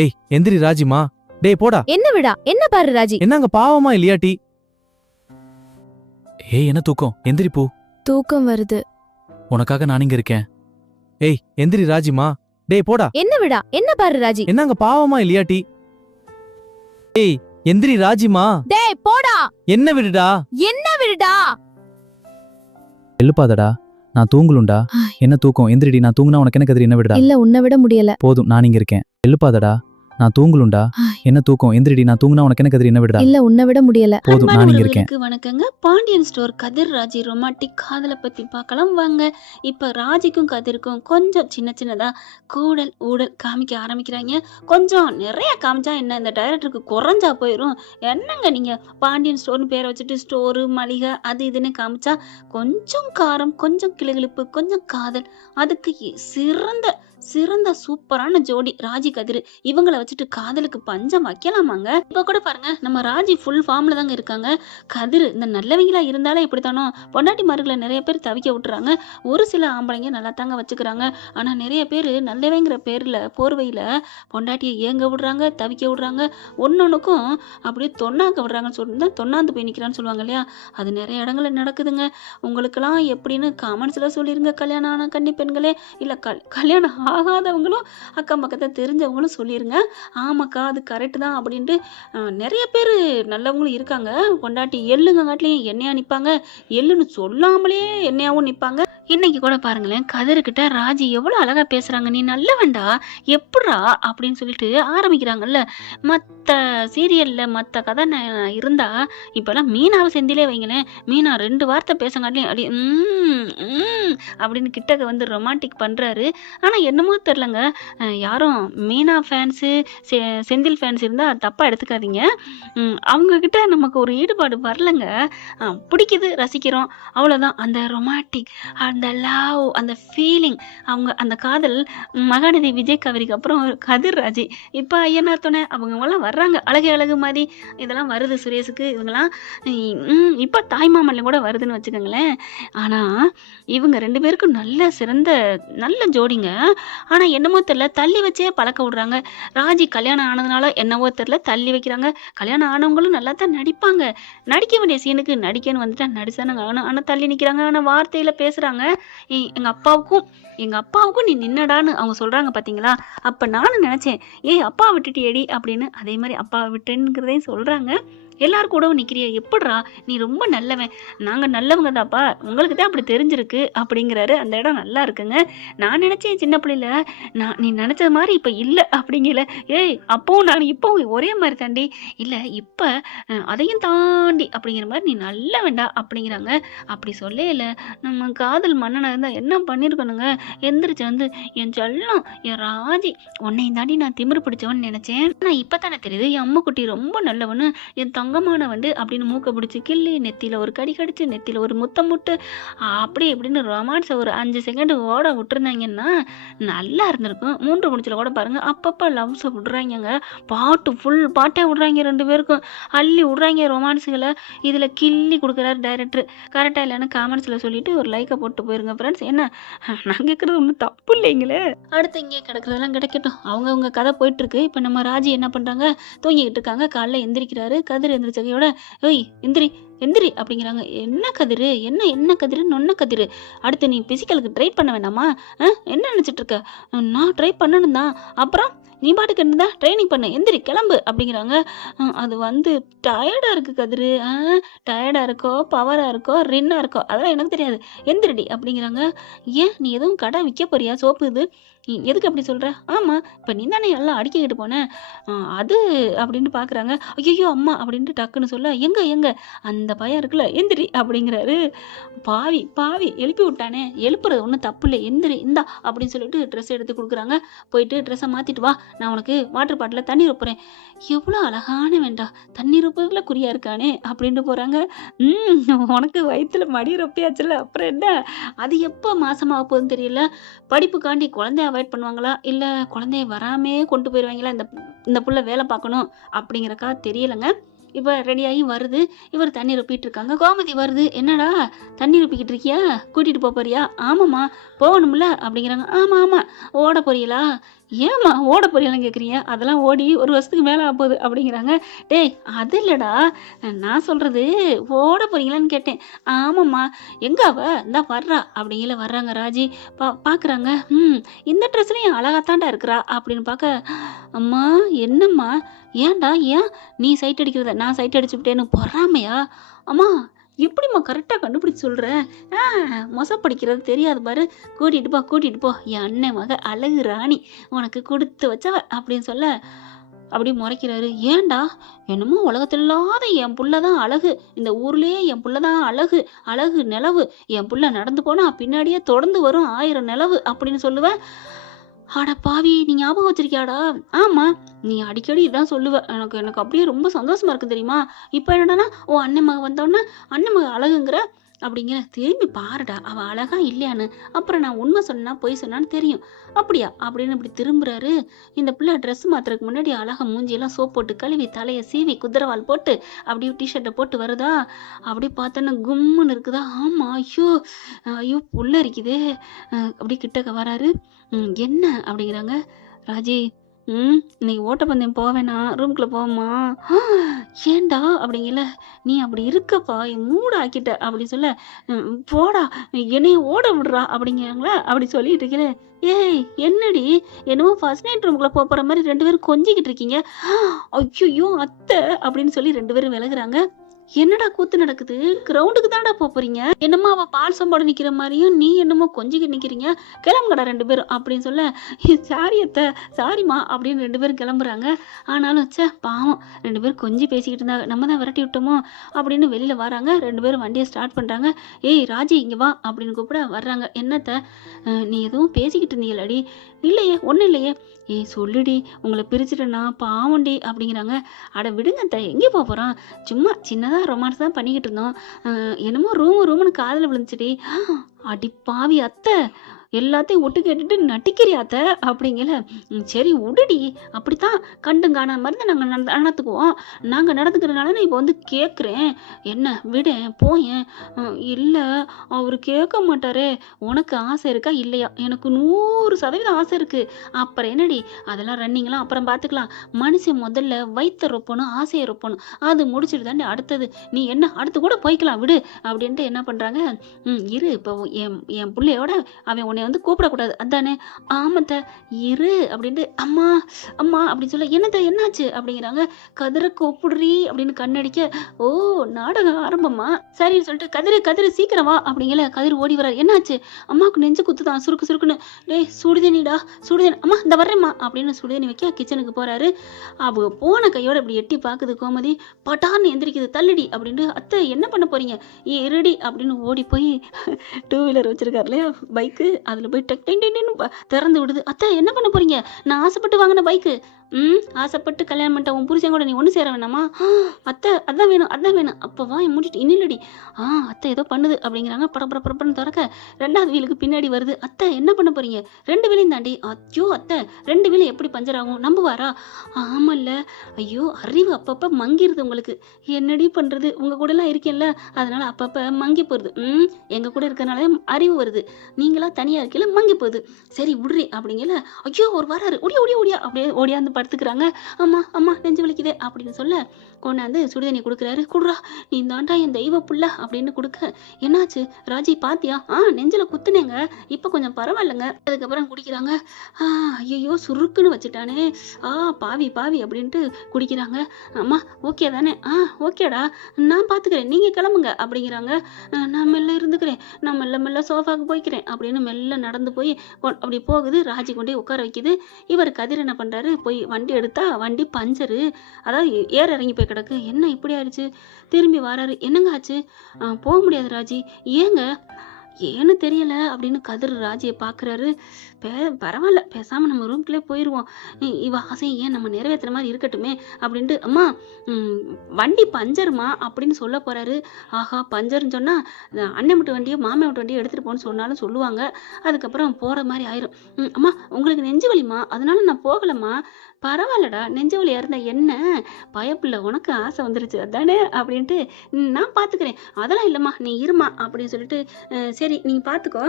ஏய் எந்திரி ராஜிமா. டேய் போடா. என்ன விடா, என்ன பாரு ராஜி. என்னங்க பாவமா இல்லையாட்டி? ஏய் என்ன தூக்கம், எந்திரி போ. தூக்கம் வருது. உனக்காக நான் இங்க இருக்கேன். ஏய் எந்திரி ராஜிமா. டேய் போடா. என்ன விடா, என்ன பாரு ராஜி. என்னங்க பாவமா இல்லையாட்டி? ஏய் எந்திரி ராஜிமா. டேய் போடா. என்ன விடுடா. என்ன விடுடா. எழுப்பாதடா, நான் தூங்கலுண்டா. என்ன தூக்கம், எந்திரிடி. நான் தூங்குனா உனக்கு என்ன கதிரி, என்ன விடுடா. இல்ல உன்னை விட முடியல. போதும், நான் இங்க இருக்கேன். எழுப்பாதடா, நான் தூங்கலுண்டா. என்ன தூக்கம், எந்திரிடி. நான் தூங்குனா உனக்கு என்ன கதிரி, என்ன விடுடா. இல்ல உன்னை விட முடியல. போதும், நான் இங்க இருக்கேன். வணக்கங்க. பாண்டியன் ஸ்டோர் கதிர் ராஜி ரொமான்டிக் காதலை பத்தி பார்க்கலாம் வாங்க. இப்ப ராஜிக்கும் கதிருக்கும் கொஞ்சம் சின்ன சின்னதா கூடல் ஊடல் காமிக்க ஆரம்பிக்கிறாங்க. கொஞ்சம் நிறைய காமிச்சா என்ன, இந்த டைரக்டருக்கு குறைஞ்சா போயிடும். என்னங்க நீங்க பாண்டியன் ஸ்டோர்னு பேரை வச்சுட்டு ஸ்டோரு மளிகை அது இதுன்னு காமிச்சா கொஞ்சம் காரம், கொஞ்சம் கிளுகிழுப்பு, கொஞ்சம் காதல், அதுக்கு சிறந்த சிறந்த சூப்பரான ஜோடி ராஜி கதிர். இவங்களை வச்சுட்டு காதலுக்கு பஞ்சம் வைக்கலாமாங்க? இப்ப கூட பாருங்க, நம்ம ராஜி ஃபுல் ஃபார்ம்ல தாங்க இருக்காங்க. கதிர் இந்த நல்லவங்களா இருந்தாலே இப்படித்தானோ பொண்டாட்டிமார்களை நிறைய பேர் தவிக்க விட்டுறாங்க. ஒரு சில ஆம்பளைங்க நல்லா தாங்க வச்சுக்கிறாங்க. ஆனா நிறைய பேர் நல்லவங்கிற பேர்ல போர்வையில பொண்டாட்டியை ஏங்க விடுறாங்க, தவிக்க விடுறாங்க. ஒன்னொன்னுக்கும் அப்படியே தொண்ணாக்க விடுறாங்கன்னு சொல்லிட்டு தொண்ணாந்து போய் நிக்கிறான்னு சொல்லுவாங்க இல்லையா, அது நிறைய இடங்கள்ல நடக்குதுங்க. உங்களுக்கெல்லாம் எப்படின்னு காமெண்ட்ஸ்ல சொல்லிருங்க. கல்யாணம் ஆன கன்னி பெண்களே, இல்ல கல்யாணம் ஆகாதவங்களும் அக்கம் பக்கத்தை தெரிஞ்சவங்களும் சொல்லிருங்க. ஆமாக்கா அது கரெக்ட் தான் அப்படின்ட்டு நிறைய பேர் நல்லவங்களும் இருக்காங்க. பொண்டாட்டி எள்ளுங்க காட்டிலையும் எண்ணெயா நிற்பாங்க, எள்ளுன்னு சொல்லாமலே எண்ணெயாவும் நிற்பாங்க. இன்னைக்கு கூட பாருங்களேன், கதிர்கிட்ட ராஜி எவ்வளோ அழகா பேசுறாங்க. நீ நல்லவன்டா எப்படா அப்படின்னு சொல்லிட்டு ஆரம்பிக்கிறாங்கல்ல. மற்ற சீரியல்ல மற்ற கதை இருந்தா இப்பெல்லாம் மீனாவை செந்திலே வைங்களேன், மீனா 2 வார்த்தை பேசங்காட்டிலையும் அப்படி அப்படின்னு கிட்டக்க வந்து ரொமான்டிக் பண்றாரு. ஆனா என்னமோ தெரிலங்க, யாரும் மீனா ஃபேன்ஸு செந்தில் ஃபேன்ஸ் இருந்தால் தப்பாக எடுத்துக்காதீங்க. அவங்கக்கிட்ட நமக்கு ஒரு ஈடுபாடு வரலங்க. பிடிக்குது, ரசிக்கிறோம், அவ்வளோதான். அந்த ரொமான்டிக், அந்த லவ், அந்த ஃபீலிங், அவங்க அந்த காதல் மகாநதி விஜய் கவரிக்கு அப்புறம் கதிர் ராஜி, இப்போ ஐயனார் துணை அவங்களாம் வர்றாங்க. அழகு அழகு மாதிரி இதெல்லாம் வருது சுரேஷுக்கு. இவங்கெல்லாம் இப்போ தாய்மாமல்ல கூட வருதுன்னு வச்சுக்கோங்களேன். ஆனால் இவங்க 2 பேருக்கும் நல்ல சிறந்த நல்ல ஜோடிங்க. ஆனால் என்னமோ தெரில தள்ளி வச்சே பழக்க விடுறாங்க. ராஜி கல்யாணம் ஆனதுனால என்னவோ தெரில தள்ளி வைக்கிறாங்க. கல்யாணம் ஆனவங்களும் நல்லா தான் நடிப்பாங்க. நடிக்க வேண்டிய சீனுக்கு நடிக்கன்னு வந்துட்டா நடிச்சானுங்க. ஆனால் தள்ளி நிற்கிறாங்க. ஆனால் வார்த்தையில் பேசுகிறாங்க. எங்கள் அப்பாவுக்கும் நீ நின்னடான்னு அவங்க சொல்கிறாங்க பார்த்தீங்களா. அப்போ நானும் நினச்சேன், ஏய் அப்பா விட்டுட்டு எடி அப்படின்னு. அதே மாதிரி அப்பாவை விட்டுங்கிறதையும் சொல்கிறாங்க. எல்லாரும் கூடவும் நிற்கிறிய, எப்படிரா நீ ரொம்ப நல்லவன், நாங்கள் நல்லவங்க தான்ப்பா, உங்களுக்கு தான் அப்படி தெரிஞ்சிருக்கு அப்படிங்கிறாரு. அந்த இடம் நல்லா இருக்குங்க. நான் நினச்சேன் சின்ன பிள்ளையில, நீ நினச்சது மாதிரி இப்போ இல்லை அப்படிங்கல. ஏய் அப்பவும் நான் இப்போவும் ஒரே மாதிரி தாண்டி, இல்லை இப்போ அதையும் தாண்டி அப்படிங்கிற மாதிரி நீ நல்ல வேண்டா அப்படிங்கிறாங்க. அப்படி சொல்லே இல்லை, நம்ம காதல் மன்னனாக இருந்தால் என்ன பண்ணியிருக்கணுங்க. எந்திரிச்சு வந்து என் செல்லம் என் ராஜி உன்னையும் தாண்டி நான் திமிரு பிடிச்சவன்னு நினச்சேன். ஆனால் இப்போ தானே தெரியுது என் அம்முக்குட்டி ரொம்ப நல்லவனு, என் தங்கமான வந்து அப்படின்னு மூக்க பிடிச்சி கிள்ளி நெத்தியில் ஒரு கடி கடிச்சு நெத்தியில் ஒரு முத்தம் முட்டு அப்படி இப்படின்னு ரொமான்ஸை ஒரு 5 செகண்ட் ஓட விட்டுருந்தாங்கன்னா நல்லா இருந்திருக்கும். 3 முடிச்சில் கூட பாருங்க அப்பப்போ லவ்ஸை விடுறாங்க. ஃபுல் பாட்டே விடுறாங்க. 2 பேருக்கும் அள்ளி விடுறாங்க ரொமான்ஸுகளை. இதில் கிள்ளி கொடுக்குறாரு டைரக்டர். கரெக்டாக இல்லைன்னு காமெண்ட்ஸில் சொல்லிட்டு ஒரு லைக்கை போட்டு போயிருங்க ஃப்ரெண்ட்ஸ். என்ன நான் கேட்குறது ஒன்றும் தப்பு இல்லைங்களே. அடுத்து இங்கே கிடக்கிறதெல்லாம் கிடைக்கட்டும், அவங்கவுங்க கதை போயிட்டுருக்கு. இப்போ நம்ம ராஜி என்ன பண்ணுறாங்க, தூங்கிக்கிட்டு இருக்காங்க. காலைல எந்திரிக்கிறாரு. கதிர் எந்திரிச்சகையோட ஏய் எந்திரி அப்படிங்கிறாங்க. என்ன கதிர், என்ன கதிர், நொன்ன கதிர், அடுத்து நீ பிசிக்கலுக்கு ட்ரை பண்ண வேண்டாமா, என்ன நினச்சிட்டு இருக்க. நான் ட்ரை பண்ணணும் தான், அப்புறம் நீ பாட்டுக்கு இருந்தா ட்ரைனிங் பண்ண, எந்திரி கிளம்பு அப்படிங்கிறாங்க. அது வந்து டயர்டாக இருக்குது கதிர், டயர்டாக இருக்கோ பவராக இருக்கோ ரின்னாக இருக்கோ அதெல்லாம் எனக்கு தெரியாது, எந்திரிடி அப்படிங்கிறாங்க. ஏன் நீ எதுவும் கடை விற்க போறியா, சோப்பு இது, எதுக்கு அப்படி சொல்கிற. ஆமாம் இப்போ நீ தானே எல்லாம் அடிக்கிட்டு போனேன் அது அப்படின்னு பார்க்குறாங்க. ஐயோ அம்மா அப்படின்ட்டு டக்குன்னு சொல்ல, எங்க அந்த பையன் இருக்குல்ல எந்திரி அப்படிங்கிறாரு. பாவி எழுப்பி விட்டானே, எழுப்புறது ஒன்றும் தப்பு இல்லை, எந்திரி இந்தா அப்படின்னு சொல்லிட்டு ட்ரெஸ் எடுத்து கொடுக்குறாங்க. போயிட்டு ட்ரெஸ்ஸை மாற்றிட்டு வா, நான் உனக்கு வாட்டர் பாட்டிலில் தண்ணி வைப்புறேன். எவ்வளோ அழகான வேண்டாம், தண்ணி வைப்பதுல குறியா இருக்கானே அப்படின்ட்டு போகிறாங்க. உனக்கு வயிற்றுல மடி ரொப்பியாச்சுல, அப்புறம் என்ன, அது எப்போ மாசமாக போகுதுன்னு தெரியல. படிப்புக்காண்டி குழந்தைய அவாய்ட் பண்ணுவாங்களா, இல்லை குழந்தைய வராமே கொண்டு போயிடுவாங்களா, இந்த புள்ள வேலை பார்க்கணும் அப்படிங்கிறக்கா தெரியலைங்க. இப்போ ரெடியாகி வருது. இவர் தண்ணி ரொப்பிட்டு இருக்காங்க. கோமதி வருது. என்னடா தண்ணி ரொப்பிக்கிட்டு இருக்கியா? கூட்டிகிட்டு போறியா? ஆமாம்மா போகணும்ல அப்படிங்கிறாங்க. ஆமாம் ஆமாம். ஓட போறீங்களா? ஏம்மா ஓட போறீங்களான்னு கேட்குறீங்க? அதெல்லாம் ஓடி ஒரு வருஷத்துக்கு மேலே ஆகப்போகுது அப்படிங்கிறாங்க. டேய் அது இல்லைடா, நான் சொல்கிறது ஓட போறீங்களான்னு கேட்டேன். ஆமாம்மா. எங்க அவ இந்தா வர்றா அப்படிங்கிற வர்றாங்க. ராஜி பார்க்குறாங்க. இந்த ட்ரெஸ்லையும் அழகாத்தாண்டா இருக்கிறா அப்படின்னு பார்க்க, அம்மா என்னம்மா ஏன்டா ஏன் நீ சைட் அடிக்கிறத நான் சைட் அடிச்சுவிட்டேன்னு பொறாமையா? அம்மா எப்படிம்மா கரெக்டாக கண்டுபிடிச்சி சொல்கிற? மொசப்படிக்கிறது தெரியாது பாரு. கூட்டிகிட்டு போ என் அண்ணன் மக அழகு ராணி உனக்கு கொடுத்து வச்சவ அப்படின்னு சொல்ல அப்படி முறைக்கிறாரு. ஏன்டா என்னமோ உலகத்தில் இல்லாத என் புள்ள தான் அழகு, இந்த ஊர்லேயே என் புள்ள தான் அழகு, அழகு நிலவு, என் புள்ள நடந்து போனா பின்னாடியே தொடர்ந்து வரும் 1000 நிலவு அப்படின்னு சொல்லுவேன். அட பாவி, நீ ஞாபகம் வச்சிருக்கியாடா? ஆமா, நீ அடிக்கடி இதான் சொல்லுவ. எனக்கு அப்படியே ரொம்ப சந்தோஷமா இருக்கு தெரியுமா? இப்போ என்னடானா ஓ அண்ணன் மக வந்தோடனே அண்ணன் மக அழகுங்கிற அப்படிங்கிற. திரும்பி பாருடா அவ அழகா இல்லையான்னு. அப்புறம் நான் உண்மை சொன்னா பொய் சொன்னான்னு தெரியும். அப்படியா அப்படின்னு இப்படி திரும்புறாரு. இந்த பிள்ளை ட்ரெஸ் மாத்துறதுக்கு முன்னாடி அழகா மூஞ்சியெல்லாம் சோப் போட்டு கழுவி தலையை சீவி குதிரவால் போட்டு அப்படியே டிஷர்ட்டை போட்டு வருதா. அப்படி பார்த்தோன்னா கும்முன்னு இருக்குதா. ஆமா, ஐயோ ஐயோ புள்ள இருக்குது. அப்படி கிட்டக்க வராரு. என்ன அப்படிங்கிறாங்க. ராஜி இன்னைக்கு ஓட்டப்பந்தயம் போவேனா? ரூம்குள்ளே போவோமா? ஏன்டா அப்படிங்கல. நீ அப்படி இருக்கப்பா, என் மூடு ஆக்கிட்ட அப்படி சொல்ல, போடா என்னைய ஓட விடுறா அப்படிங்கிறாங்களா. அப்படி சொல்லிட்டு இருக்கிறேன். ஏய் என்னடி என்னமோ ஃபர்ஸ்ட் நைட் ரூம்குள்ளே போகிற மாதிரி 2 பேரும் கொஞ்சிக்கிட்டு இருக்கீங்க. ஐயோ அத்தை அப்படின்னு சொல்லி 2 பேரும் விலகுறாங்க. என்னடா கூத்து நடக்குது? கிரவுண்டுக்கு தான்டா போறீங்க. என்னமோ அவ பால் சம்பாடு நிக்கிற மாதிரியும் நீ என்னமோ கொஞ்சிக்கிட்டு நிக்கிறீங்க. கிளம்புங்கடா 2 பேரும் அப்படின்னு சொல்ல, சாரி அத்தை சாரிம்மா அப்படின்னு 2 பேரும் கிளம்புறாங்க. ஆனாலும் பாவம் 2 பேரும் கொஞ்சி பேசிக்கிட்டு இருந்தாங்க. நம்ம தான் விரட்டி விட்டோமோ அப்படின்னு வெளியில வராங்க. 2 பேரும் வண்டியை ஸ்டார்ட் பண்றாங்க. ஏய் ராஜி இங்க வா அப்படின்னு கூப்பிட வர்றாங்க. என்னத்த நீ எதுவும் பேசிக்கிட்டு இருந்தீங்களாடி? இல்லையே ஒன்றும் இல்லையே. ஏய் சொல்லுடி, உங்களை பிரிச்சுட்டேன்னா பாவண்டி அப்படிங்கிறாங்க. அட விடுங்க அத்தை, எங்கே போகிறோம்? சும்மா சின்னதாக ரொமான்ஸ் தான் பண்ணிக்கிட்டு இருந்தோம். என்னமோ ரூமுன்னு காதில் விழுந்துச்சுடி. அடி பாவி அத்தை, எல்லாத்தையும் ஒட்டு கேட்டுட்டு நட்டிக்கிறியாத்த அப்படிங்கல. சரி விடுடி, அப்படித்தான் கண்டும் காணாத மாதிரி தான் நாங்கள் நடந்துக்குவோம். நாங்கள் நடந்துக்கிறதுனால நான் இப்போ வந்து கேட்குறேன். என்ன விட போயேன். இல்லை அவர் கேட்க மாட்டாரே. உனக்கு ஆசை இருக்கா இல்லையா? எனக்கு 100% ஆசை இருக்குது. அப்புறம் என்னடி அதெல்லாம் ரன்னிங்லாம் அப்புறம் பார்த்துக்கலாம். மனுஷன் முதல்ல வயிற்ற ரொப்பணும், ஆசையை ரொப்பணும். அது முடிச்சுட்டு தாண்டி அடுத்தது நீ என்ன அடுத்து கூட போய்க்கலாம் விடு அப்படின்ட்டு என்ன பண்ணுறாங்க. இரு இப்போ என் பிள்ளையோட அவன் உன்னை வந்து கூப்பிடக்கூடாது அதானே? ஆமத்த இரு அப்படின்ட்டு அம்மா அம்மா அப்படின்னு சொல்ல, என்னத்த என்னாச்சு அப்படிங்கிறாங்க. கதிரை கூப்பிடுறீ அப்படின்னு கண்ணடிக்க, ஓ நாடகம் ஆரம்பமா? சரின்னு சொல்லிட்டு கதிரு சீக்கிரம் வா அப்படிங்கல. கதிர் ஓடி வர்றாரு. என்னாச்சு? அம்மாவுக்கு நெஞ்சு குத்துதான் சுருக்குன்னு. டேய் சுடுதண்ணிடா சுடுதண்ணி. அம்மா இந்த வர்றேம்மா அப்படின்னு சுடுதண்ணி வைக்க கிச்சனுக்கு போறாரு. அவங்க போன கையோட இப்படி எட்டி பாக்குது கோமதி. பட்டான்னு எந்திரிக்குது. தள்ளுடி அப்படின்ட்டு. அத்தை என்ன பண்ண போறீங்க? இருடி அப்படின்னு ஓடி போய் 2 வீலர் வச்சிருக்காரு இல்லையா பைக்கு, அதுல போய் டக் திறந்து விடுது. அத்தை என்ன பண்ண போறீங்க? நான் ஆசைப்பட்டு வாங்கின பைக்கு. ஆசைப்பட்டு கல்யாணம் பண்ணிட்ட உன் புருஷன் கூட நீ ஒன்று சேர வேணாமா? அத்தை அதான் வேணும். அப்போவா மூடிட்டு இன்னில்லடி. அத்தை ஏதோ பண்ணுது அப்படிங்கிறாங்க. படப்படன்னு திறக்க 2வது வீலுக்கு பின்னாடி வருது. அத்தை என்ன பண்ண போறீங்க? 2 வீலையும் தாண்டி. ஐயோ அத்தை 2 வீலும் எப்படி பஞ்சர் ஆகும்? நம்புவாரா? ஆமல்ல. ஐயோ அறிவு அப்பப்போ மங்கிருது உங்களுக்கு. என்னடி பண்றது? உங்க கூட எல்லாம் இருக்கேன்ல, அதனால அப்பப்போ மங்கி போகுது. எங்க கூட இருக்கனால அறிவு வருது. நீங்களா தனியா இருக்கல மங்கி போகுது. சரி விடுறி அப்படிங்கல. ஐயோ ஒரு வராரு. ஓடியா அப்படியே ஓடியாந்து படுத்துக்கிறாங்க. அம்மா நெஞ்சு வலிக்குதே அப்படின்னு சொல்ல, கொண்டாந்து சுடுதண்ணி கொடுக்குறாரு. குடுறா நீ தாண்டா என் தெய்வ புள்ள அப்படின்னு கொடுக்க, என்னாச்சு ராஜி பாத்தியா? நெஞ்சில குத்துனேங்க, இப்போ கொஞ்சம் பரவாயில்லைங்க. அதுக்கப்புறம் குடிக்கிறாங்க. ஐயோ சுருக்குன்னு வச்சுட்டானே. பாவி அப்படின்ட்டு குடிக்கிறாங்க. அம்மா ஓகே தானே? ஓகேடா நான் பார்த்துக்கிறேன், நீங்க கிளம்புங்க அப்படிங்கிறாங்க. நான் மெல்ல இருந்துக்கிறேன், நான் மெல்ல சோஃபாவுக்கு போய்க்கிறேன் அப்படின்னு மெல்ல நடந்து போய் அப்படி போகுது. ராஜி கொண்டே உட்கார வைக்குது. இவர் கதிர் என்ன பண்றாரு? போய் வண்டி எடுத்தா வண்டி பஞ்சரு, அதாவது ஏற இறங்கி போய் கிடக்கு. என்ன இப்படி ஆயிடுச்சு? திரும்பி வராரு. என்னங்க ஆச்சு? போக முடியாது ராஜி. ஏங்க ஏன்னு தெரியல அப்படின்னு கதிர் ராஜியை பார்க்குறாரு. பரவாயில்ல, பேசாமல் நம்ம ரூம்குள்ளே போயிடுவோம், இவ ஆசையை ஏன் நம்ம நிறைவேற்றுற மாதிரி இருக்கட்டுமே அப்படின்ட்டு, அம்மா வண்டி பஞ்சருமா அப்படின்னு சொல்ல போகிறாரு. ஆஹா, பஞ்சர்னு சொன்னால் அண்ணன் வீட்டு வண்டியோ மாமே வீட்டு வண்டியோ எடுத்துகிட்டு போன்னு சொன்னாலும் சொல்லுவாங்க. அதுக்கப்புறம் போகிற மாதிரி ஆயிரும். அம்மா உங்களுக்கு நெஞ்சு வலிமா, அதனால நான் போகலம்மா. பரவாயில்லடா, நெஞ்சு வலி இருந்தா என்ன, பயப்பில்லை, உனக்கு ஆசை வந்துருச்சு அதானே அப்படின்ட்டு, நான் பார்த்துக்கிறேன், அதெல்லாம் இல்லைம்மா நீ இருமா அப்படின்னு சொல்லிட்டு, சரி நீங்கள் பார்த்துக்கோ,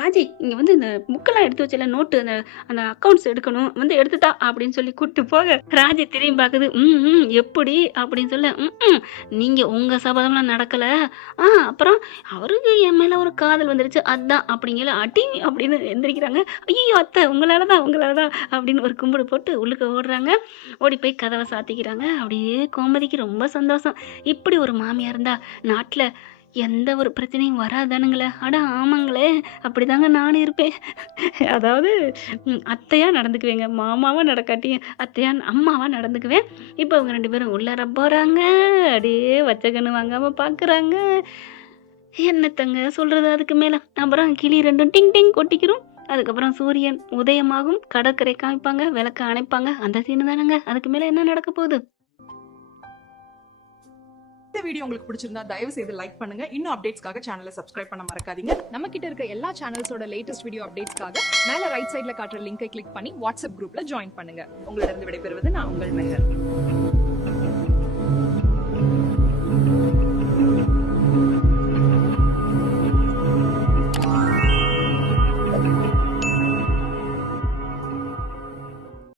ராஜி இங்கே வந்து இந்த புக்கெல்லாம் எடுத்து வச்சல நோட்டு, அந்த அக்கௌண்ட்ஸ் எடுக்கணும், வந்து எடுத்துட்டா அப்படின்னு சொல்லி கூப்பிட்டு போக ராஜி திரும்பி பார்க்குது. எப்படி அப்படின்னு சொல்ல, நீங்கள் உங்கள் சபதம்லாம் நடக்கலை, அப்புறம் அவருக்கு என் மேலே ஒரு காதல் வந்துருச்சு அதான் அப்படிங்கிற அடி அப்படின்னு எந்திரிக்கிறாங்க. ஐயோ அத்தை, உங்களால தான் அப்படின்னு ஒரு கும்பிடு போட்டு உள்ளுக்கு ஓடுறாங்க. ஓடி போய் கதவை சாத்திக்கிறாங்க. அப்படியே கோமதிக்கு ரொம்ப சந்தோஷம். இப்படி ஒரு மாமியா இருந்தா நாட்டில் எந்த ஒரு பிரச்சனையும் வராதானுங்களே. அட ஆமாங்களே, அப்படிதாங்க நானும் இருப்பேன். அதாவது அத்தையா நடந்துக்குவேங்க, மாமாவா நடக்காட்டியும் அத்தையா அம்மாவா நடந்துக்குவேன். இப்போ அவங்க 2 பேரும் உள்ளார போகிறாங்க. அப்படியே வச்ச கண்ணு வாங்காமல் பார்க்குறாங்க. என்னத்தங்க சொல்கிறது அதுக்கு மேலே. அப்புறம் கிளி 2 டிங் டிங் கொட்டிக்கிறோம். அதுக்கப்புறம் சூரியன் உதயமாகும், கடற்கரை காமிப்பாங்க, விளக்க அணைப்பாங்க. அந்த சீனு தானங்க. அதுக்கு மேலே என்ன நடக்க போகுது? இந்த வீடியோ உங்களுக்கு பிடிச்சிருந்தா தயவு செய்து லைக் பண்ணுங்க. இன்னும் அப்டேட்ஸ்க்காக சேனலை சப்ஸ்கிரைப் பண்ண மறக்காதீங்க. நம்ம கிட்ட இருக்க எல்லா சேனல்ஸோட லேட்டஸ்ட் வீடியோ அப்டேட்ஸ்க்காக மேல ரைட் சைடுல காட்டுற லிங்கை கிளிக் பண்ணி வாட்ஸ்அப் குரூப்ல ஜாயின் பண்ணுங்க. உங்களிடம் விடைபெறுவது நான் உங்கள் மெஹர்.